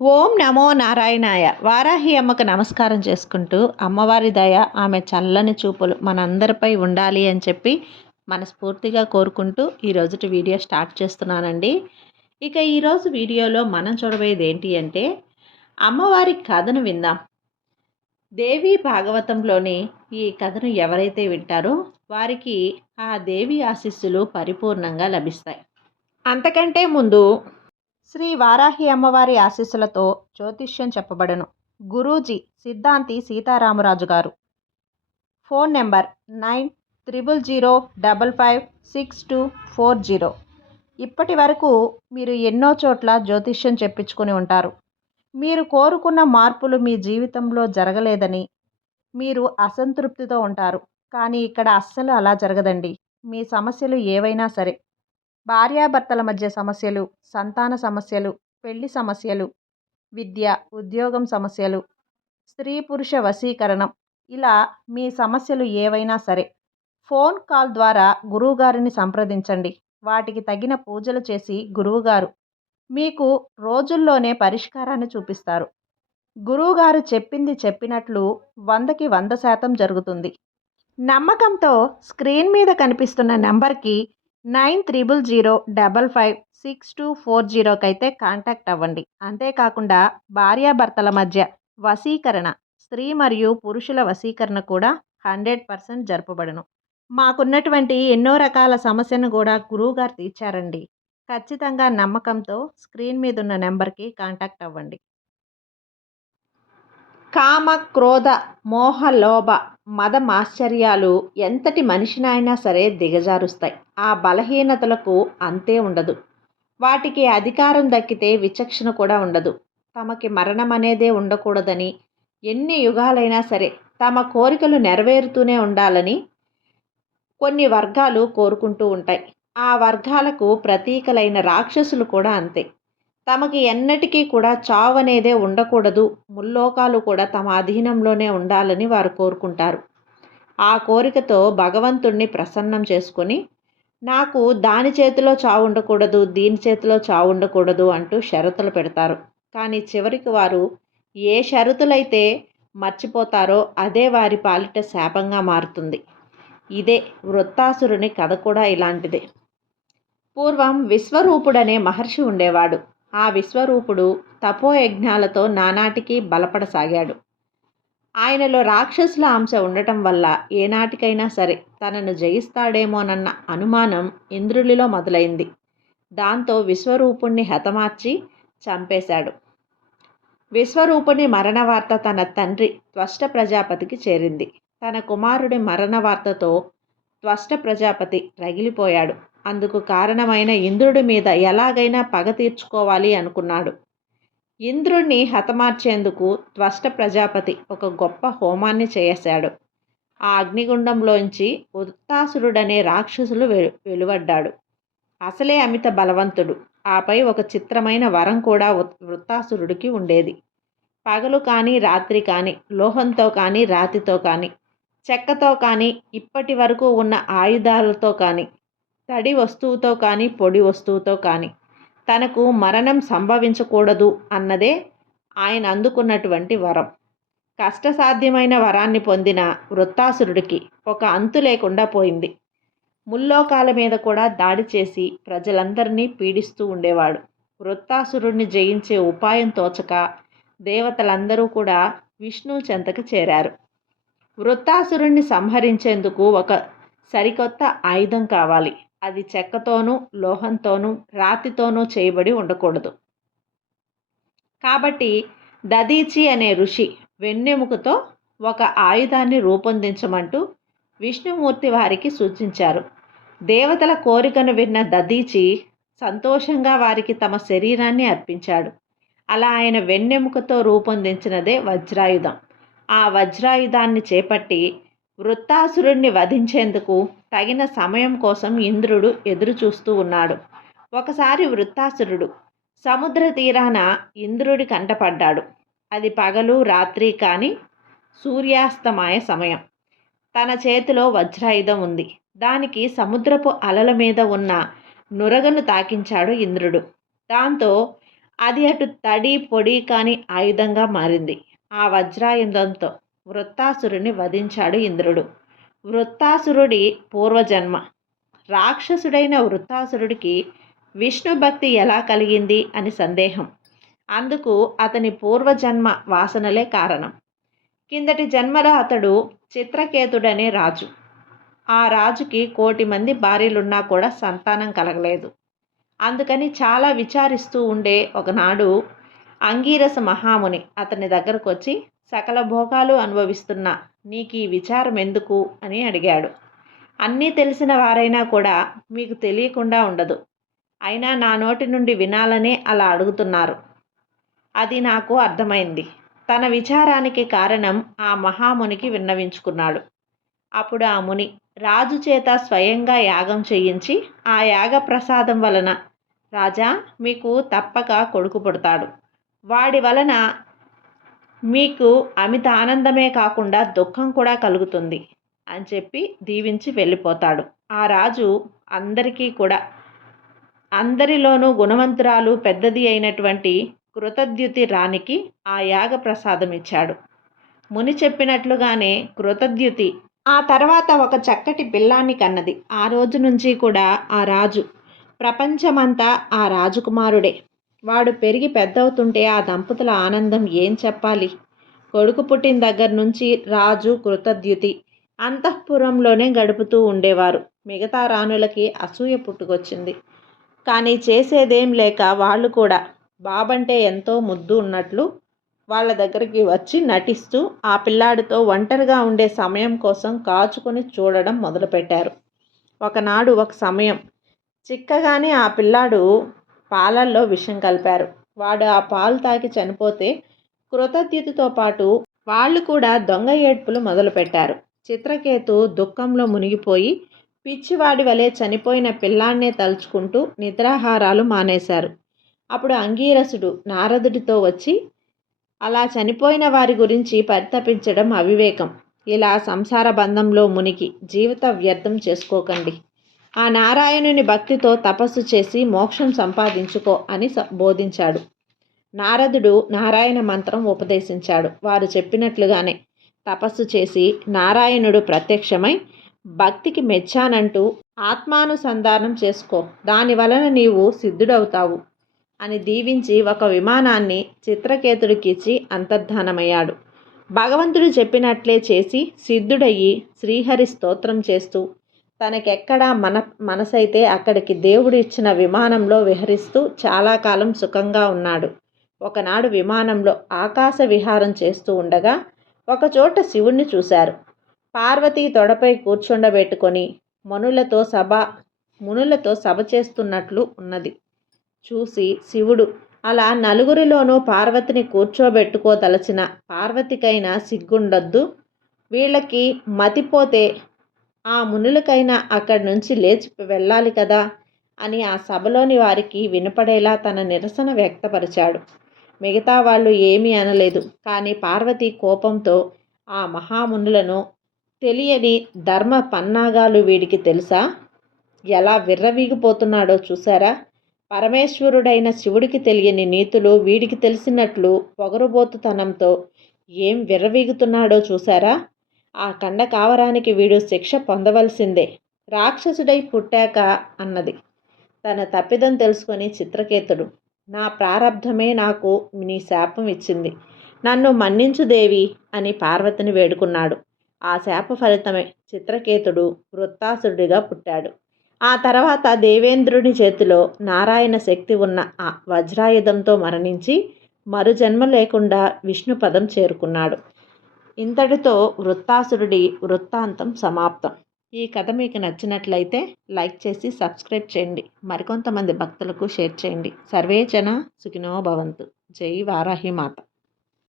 ఓం నమో నారాయణాయ. వారాహి అమ్మకు నమస్కారం చేసుకుంటూ అమ్మవారి దయ ఆమె చల్లని చూపులు మనందరిపై ఉండాలి అని చెప్పి మనస్ఫూర్తిగా కోరుకుంటూ ఈరోజుటి వీడియో స్టార్ట్ చేస్తున్నానండి. ఇక ఈరోజు వీడియోలో మనం చూడబోయేది ఏంటి అంటే అమ్మవారి కథను విందాం. దేవి భాగవతంలోని ఈ కథను ఎవరైతే వింటారో వారికి ఆ దేవి ఆశీస్సులు పరిపూర్ణంగా లభిస్తాయి. అంతకంటే ముందు శ్రీ వారాహి అమ్మవారి ఆశీస్సులతో జ్యోతిష్యం చెప్పబడను. గురూజీ సిద్ధాంతి సీతారామరాజు గారు phone number nine triple zero double five six two four zero. ఇప్పటి వరకు మీరు ఎన్నో చోట్ల జ్యోతిష్యం చెప్పించుకొని ఉంటారు. మీరు కోరుకున్న మార్పులు మీ జీవితంలో జరగలేదని మీరు అసంతృప్తితో ఉంటారు. కానీ ఇక్కడ అస్సలు అలా జరగదండి. మీ సమస్యలు ఏవైనా సరే. భార్యాభర్తల మధ్య సమస్యలు సంతాన సమస్యలు పెళ్ళి సమస్యలు విద్య ఉద్యోగం సమస్యలు స్త్రీ పురుష వశీకరణం. ఇలా మీ సమస్యలు ఏవైనా సరే ఫోన్ కాల్ ద్వారా గురువుగారిని సంప్రదించండి. వాటికి తగిన పూజలు చేసి గురువుగారు మీకు రోజుల్లోనే పరిష్కారాన్ని చూపిస్తారు. గురువుగారు చెప్పింది చెప్పినట్లు వందకి వంద శాతం జరుగుతుంది. నమ్మకంతో స్క్రీన్ మీద కనిపిస్తున్న నెంబర్కి nine triple zero double five six two four జీరోకి అయితే కాంటాక్ట్ అవ్వండి. అంతేకాకుండా భార్యాభర్తల మధ్య వశీకరణ స్త్రీ మరియు పురుషుల వశీకరణ కూడా హండ్రెడ్ పర్సెంట్ జరపబడను. మాకున్నటువంటి ఎన్నో రకాల సమస్యను కూడా గురువుగారు తీర్చారండి. ఖచ్చితంగా నమ్మకంతో స్క్రీన్ మీద ఉన్న నెంబర్కి కాంటాక్ట్ అవ్వండి. కామ క్రోధ మోహ లోభ మదమాశ్చర్యాలు ఎంతటి మనిషినైనా సరే దిగజారుస్తాయి. ఆ బలహీనతలకు అంతే ఉండదు. వాటికి అధికారం దక్కితే విచక్షణ కూడా ఉండదు. తమకి మరణం అనేదే ఉండకూడదని ఎన్ని యుగాలైనా సరే తమ కోరికలు నెరవేరుతూనే ఉండాలని కొన్ని వర్గాలు కోరుకుంటూ ఉంటాయి. ఆ వర్గాలకు ప్రతీకలైన రాక్షసులు కూడా అంతే. తమకి ఎన్నటికీ కూడా చావు అనేదే ఉండకూడదు. ముల్లోకాలు కూడా తమ అధీనంలోనే ఉండాలని వారు కోరుకుంటారు. ఆ కోరికతో భగవంతుణ్ణి ప్రసన్నం చేసుకొని నాకు దాని చేతిలో చావు ఉండకూడదు దీని చేతిలో చావు ఉండకూడదు అంటూ షరతులు పెడతారు. కానీ చివరికి వారు ఏ షరతులైతే మర్చిపోతారో అదే వారి పాలిట శాపంగా మారుతుంది. ఇదే వృత్తాసురుని కథ కూడా ఇలాంటిదే. పూర్వం విశ్వరూపుడనే మహర్షి ఉండేవాడు. ఆ విశ్వరూపుడు తపోయజ్ఞాలతో నానాటికి బలపడసాగాడు. ఆయనలో రాక్షసుల అంశ ఉండటం వల్ల ఏనాటికైనా సరే తనను జయిస్తాడేమోనన్న అనుమానం ఇంద్రుడిలో మొదలైంది. దాంతో విశ్వరూపుణ్ణి హతమార్చి చంపేశాడు. విశ్వరూపుని మరణ వార్త తన తండ్రి త్వష్ట ప్రజాపతికి చేరింది. తన కుమారుడి మరణ వార్తతో త్వష్ట ప్రజాపతి రగిలిపోయాడు. అందుకు కారణమైన ఇంద్రుడి మీద ఎలాగైనా పగ తీర్చుకోవాలి అనుకున్నాడు. ఇంద్రుణ్ణి హతమార్చేందుకు త్వష్ట ప్రజాపతి ఒక గొప్ప హోమాన్ని చేశాడు ఆ అగ్నిగుండంలోంచి ఉత్తాసురుడనే రాక్షసులు వె వెలువడ్డాడు. అసలే అమిత బలవంతుడు. ఆపై ఒక చిత్రమైన వరం కూడా వృత్తాసురుడికి ఉండేది. పగలు కానీ రాత్రి కానీ లోహంతో కానీ రాతితో కానీ చెక్కతో కానీ ఇప్పటి వరకు ఉన్న ఆయుధాలతో కానీ తడి వస్తువుతో కానీ పొడి వస్తువుతో కానీ తనకు మరణం సంభవించకూడదు అన్నదే ఆయన అందుకున్నటువంటి వరం. కష్టసాధ్యమైన వరాన్ని పొందిన వృత్తాసురుడికి ఒక అంతు లేకుండా పోయింది. ముల్లోకాల మీద కూడా దాడి చేసి ప్రజలందరినీ పీడిస్తూ ఉండేవాడు. వృత్తాసురుణ్ణి జయించే ఉపాయం తోచక దేవతలందరూ కూడా విష్ణు చెంతకు చేరారు. వృత్తాసురుణ్ణి సంహరించేందుకు ఒక సరికొత్త ఆయుధం కావాలి. అది చెక్కతోనూ లోహంతోనూ రాతితోనూ చేయబడి ఉండకూడదు. కాబట్టి దదీచి అనే ఋషి వెన్నెముకతో ఒక ఆయుధాన్ని రూపొందించమంటూ విష్ణుమూర్తి వారికి సూచించారు. దేవతల కోరికను విన్న దదీచి సంతోషంగా వారికి తమ శరీరాన్ని అర్పించాడు. అలా ఆయన వెన్నెముకతో రూపొందించినదే వజ్రాయుధం. ఆ వజ్రాయుధాన్ని చేపట్టి వృత్తాసురుణ్ణి వధించేందుకు తగిన సమయం కోసం ఇంద్రుడు ఎదురు చూస్తూ ఉన్నాడు. ఒకసారి వృత్తాసురుడు సముద్ర తీరాన ఇంద్రుడి కంటపడ్డాడు. అది పగలు రాత్రి కానీ సూర్యాస్తమాయ సమయం. తన చేతిలో వజ్రాయుధం ఉంది. దానికి సముద్రపు అలల మీద ఉన్న నురగను తాకించాడు ఇంద్రుడు. దాంతో అది అటు తడి పొడి కాని ఆయుధంగా మారింది. ఆ వజ్రాయుధంతో వృత్తాసురుని వధించాడు ఇంద్రుడు. వృత్తాసురుడి పూర్వజన్మ. రాక్షసుడైన వృత్తాసురుడికి విష్ణు భక్తి ఎలా కలిగింది అని సందేహం. అందుకు అతని పూర్వజన్మ వాసనలే కారణం. కిందటి జన్మలో అతడు చిత్రకేతుడనే రాజు. ఆ రాజుకి కోటి మంది భార్యలున్నా కూడా సంతానం కలగలేదు. అందుకని చాలా విచారిస్తూ ఉండే ఒకనాడు అంగీరస మహాముని అతని దగ్గరకు వచ్చి సకల భోగాలు అనుభవిస్తున్న నీకు ఈ విచారం ఎందుకు అని అడిగాడు. అన్నీ తెలిసిన వారైనా కూడా మీకు తెలియకుండా ఉండదు. అయినా నా నోటి నుండి వినాలనే అలా అడుగుతున్నారు. అది నాకు అర్థమైంది. తన విచారానికి కారణం ఆ మహామునికి విన్నవించుకున్నాడు. అప్పుడు ఆ ముని రాజు చేత స్వయంగా యాగం చేయించి ఆ యాగ ప్రసాదం వలన రాజా మీకు తప్పక కొడుకు పుడతాడు. వాడి వలన మీకు అమిత ఆనందమే కాకుండా దుఃఖం కూడా కలుగుతుంది అని చెప్పి దీవించి వెళ్ళిపోతాడు. ఆ రాజు అందరికీ కూడా అందరిలోనూ గుణవంతురాలు పెద్దది అయినటువంటి కృతద్యుతి రాణికి ఆ యాగ ప్రసాదం ఇచ్చాడు. ముని చెప్పినట్లుగానే కృతద్యుతి ఆ తర్వాత ఒక చక్కటి పిల్లాన్ని కన్నది. ఆ రోజు నుంచి కూడా ఆ రాజు ప్రపంచమంతా ఆ రాజకుమారుడే. వాడు పెరిగి పెద్దవుతుంటే ఆ దంపతుల ఆనందం ఏం చెప్పాలి? కొడుకు పుట్టిన దగ్గర నుంచి రాజు కృతద్యుతి. అంతఃపురంలోనే గడుపుతూ ఉండేవారు. మిగతా రాణులకి అసూయ పుట్టుకొచ్చింది. కానీ చేసేదేం లేక వాళ్ళు కూడా బాబంటే ఎంతో ముద్దు ఉన్నట్లు వాళ్ళ దగ్గరికి వచ్చి నటిస్తూ ఆ పిల్లాడితో ఒంటరిగా ఉండే సమయం కోసం కాచుకొని చూడడం మొదలుపెట్టారు. ఒకనాడు ఒక సమయం. చిక్కగానే ఆ పిల్లాడు పాలల్లో విషం కలిపారు. వాడు ఆ పాలు తాగి చనిపోతే కృతజ్ఞతతో పాటు వాళ్ళు కూడా దొంగ ఏడ్పులు మొదలుపెట్టారు. చిత్రకేతు దుఃఖంలో మునిగిపోయి పిచ్చివాడి వలె చనిపోయిన పిల్లాన్నే తలుచుకుంటూ నిద్రాహారాలు మానేశారు. అప్పుడు అంగీరసుడు నారదుడితో వచ్చి అలా చనిపోయిన వారి గురించి పరితపించడం అవివేకం. ఇలా సంసార బంధంలో మునిగి జీవిత వ్యర్థం చేసుకోకండి. ఆ నారాయణుని భక్తితో తపస్సు చేసి మోక్షం సంపాదించుకో అని బోధించాడు. నారదుడు నారాయణ మంత్రం ఉపదేశించాడు. వారు చెప్పినట్లుగానే తపస్సు చేసి నారాయణుడు ప్రత్యక్షమై భక్తికి మెచ్చానంటూ ఆత్మానుసంధానం చేసుకో దాని వలన నీవు సిద్ధుడవుతావు అని దీవించి ఒక విమానాన్ని చిత్రకేతుడికిచ్చి అంతర్ధానమయ్యాడు. భగవంతుడు చెప్పినట్లే చేసి సిద్ధుడయ్యి శ్రీహరి స్తోత్రం చేస్తూ తనకెక్కడ మన మనసైతే అక్కడికి దేవుడు ఇచ్చిన విమానంలో విహరిస్తూ చాలా కాలం సుఖంగా ఉన్నాడు. ఒకనాడు విమానంలో ఆకాశ విహారం చేస్తూ ఉండగా ఒకచోట శివుణ్ణి చూశారు. పార్వతి తొడపై కూర్చుండబెట్టుకొని మనులతో సభ మునులతో సభ చేస్తున్నట్లు ఉన్నది. చూసి శివుడు అలా నలుగురిలోనూ పార్వతిని కూర్చోబెట్టుకోదలచిన పార్వతికైనా సిగ్గుండొద్దు. వీళ్ళకి మతిపోతే ఆ మునులకైనా అక్కడి నుంచి లేచి వెళ్ళాలి కదా అని ఆ సభలోని వారికి వినపడేలా తన నిరసన వ్యక్తపరిచాడు. మిగతా వాళ్ళు ఏమీ అనలేదు. కానీ పార్వతి కోపంతో ఆ మహామునులను తెలియని ధర్మ పన్నాగాలు వీడికి తెలుసా? ఎలా విర్రవీగిపోతున్నాడో చూసారా పరమేశ్వరుడైన శివుడికి తెలియని నీతులు వీడికి తెలిసినట్లు పొగరుబోతుతనంతో ఏం విర్రవీగుతున్నాడో చూసారా ఆ కండకావరానికి వీడు శిక్ష పొందవలసిందే. రాక్షసుడై పుట్టాక అన్నది. తన తప్పిదం తెలుసుకొని చిత్రకేతుడు నా ప్రారంధమే నాకు నీ శాపం ఇచ్చింది. నన్ను మన్నించు దేవి అని పార్వతిని వేడుకున్నాడు. ఆ శాప ఫలితమే చిత్రకేతుడు వృత్తాసురుడిగా పుట్టాడు. ఆ తర్వాత దేవేంద్రుని చేతిలో నారాయణ శక్తి ఉన్న ఆ వజ్రాయుధంతో మరణించి మరుజన్మ లేకుండా విష్ణుపదం చేరుకున్నాడు. ఇంతటితో వృత్తాసురుడి వృత్తాంతం సమాప్తం. ఈ కథ మీకు నచ్చినట్లయితే లైక్ చేసి సబ్స్క్రైబ్ చేయండి. మరికొంతమంది భక్తులకు షేర్ చేయండి. సర్వే జన సుఖినో భవంతు. జై వారాహి మాత.